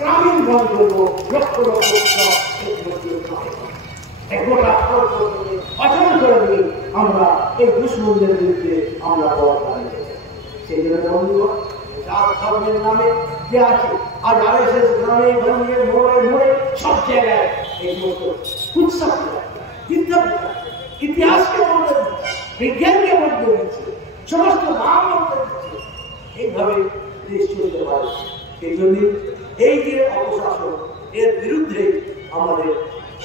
গ্রামীণ বন্ধ করবো, লক্ষ লক্ষ গোটা অচল করে দিয়ে আমরা এই দুশ্মনদের বিরুদ্ধে আমরা সেই জন্য বন্ধুগণ ধর্মের নামে যে আছে আজ আরএসএস গ্রামে গঞ্জে মোড়ে মোড়ে সব জায়গায় এই সমস্ত উৎসব ইতিহাসকে বলতে দিচ্ছে, বিজ্ঞানকে বলতে দিচ্ছে, সমস্ত নাম বলতে দিচ্ছে। এইভাবে দেশ চলতে পারে। সেই জন্য এই যে অপশাসন এর বিরুদ্ধে আমাদের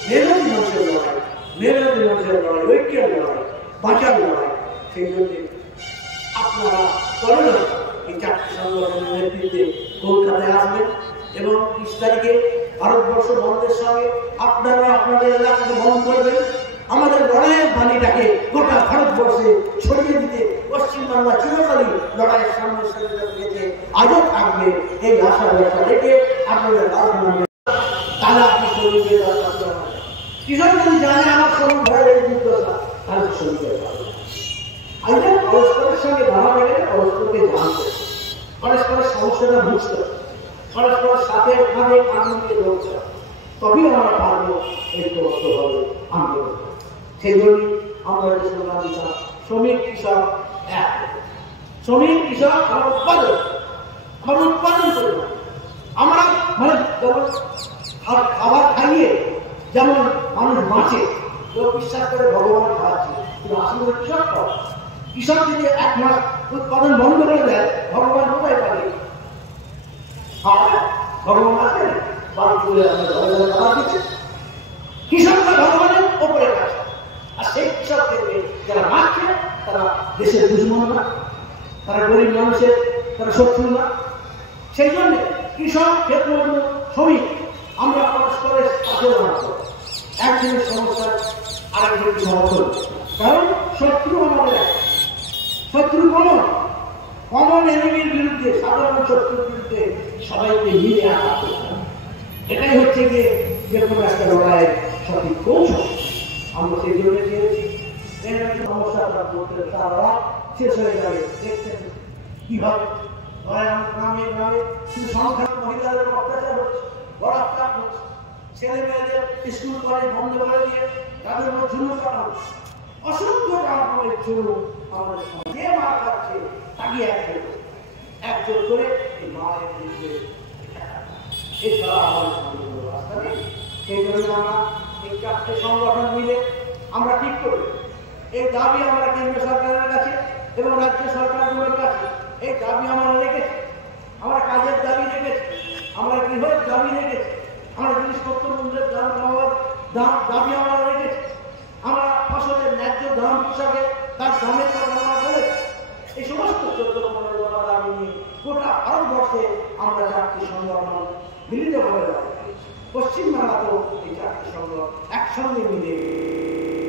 মেধাবী মানুষের লড়াই, মেধাবী মানুষের লড়াই, ঐক্যের লড়াই, বাঁচার লড়াই। সেই জন্য আপনারা করেন এই চারটি সংগঠনের নেতৃত্বে কলকাতায় আসবেন এবং 30 তারিখে ভারতবর্ষ বন্ধের সঙ্গে আপনারা আপনাদের এলাকাকে বন্ধ করবেন। আমাদের লড়াইয়ের বাণীটাকে গোটা ভারতবর্ষে ছড়িয়ে দিতে পশ্চিমবাংলা চিরকালই লড়াইয়ের সামনে সারিতে রেখেছে, আজও থাকবে। এই আশা ব্যবসা রেখে আপনাদের তাহলে আপনি শরীরের কৃষক যদি জানে আমার শরীর ভয়ের যুদ্ধ তাহলে শরীরের আজকে পরস্পরের সঙ্গে ভালো লাগে, পরস্পরকে জানতে, পরস্পরের সমস্যাটা বুঝতে, পরস্পরের সাথে কাঁধে কাঁধ মিলিয়ে লড়তে, তবেই আমরা পারবো ঐক্যবদ্ধভাবে আন্দোলন। সেই জন্য আমরা যে স্লোগান দিতাম, শ্রমিক কৃষক এক। শ্রমিক কৃষক আমার উৎপাদন করব। আমরা মানে খাবার খাইয়ে যেমন মানুষ বাঁচে, কেউ বিশ্বাস করে ভগবান খাওয়াচ্ছে, কিন্তু আসলে কৃষক কৃষক যদি 1 মাস উৎপাদন বন্ধ করে দেয়, ভগবান কোথায় পাবে? ভগবান আছে কৃষকরা ভগবানের ওপরে আছে। আর সেই কৃষকদেরকে যারা মারছে তারা দেশের দুশ্মন না, তারা গরিব মানুষের তারা শত্রু না। সেই জন্য কৃষক, ক্ষেত্রমজুর, শ্রমিক আমরা পরস্পরের পাশে দাঁড়াবো। একজনের সমস্যা আরেকজনকে সমর্থন, কারণ শত্রু আমাদের এক। শত্রু কমন এনিমির বিরুদ্ধে, সাধারণ শত্রুর বিরুদ্ধে সবাইকে মিলে আঘাত করতে হবে। এটাই হচ্ছে গিয়ে যে কোনো একটা লড়াইয়ের সঠিক কৌশল। আমরা সেই জন্য চেয়েছি সমস্যাটা বলতে তারা শেষ হয়ে যাবে। দেখছেন কিভাবে গ্রামে গ্রামে শুধু সংখ্যা মহিলাদের অত্যাচার হচ্ছে, বলাৎকার হচ্ছে, ছেলে মেয়েদের স্কুল কলেজ বন্ধ করে দিয়ে তাদের উপর জুলুম করা হচ্ছে। অসংখ্য রকমের জুলুম আমাদের যে মা খাচ্ছে তাকে একজোট করে এই মায়ের বিরুদ্ধে এছাড়া আমাদের সামনে রাস্তা নেই। সেই জন্য আমরা এই 4টে সংগঠন মিলে আমরা ঠিক করি এই দাবি আমরা কেন্দ্র সরকারের কাছে এবং রাজ্য সরকারগুলোর কাছে এই দাবি আমরা রেখেছি। আমরা কাজের দাবি রেখেছি, আমরা গৃহের দাবি রেখেছি, আমরা জিনিসপত্র মূল্যের দাবি আমরা রেখেছি, আমরা ফসলের ন্যায্য দাম হিসাবে তার দামের কথা আমরা বলেছি। এই সমস্ত 14-15 দাবি নিয়ে গোটা ভারতবর্ষে আমরা 4টি সংগঠন মিলিতভাবে পশ্চিমবাংলাতেও এই 4টি সংগঠন একসঙ্গে মিলে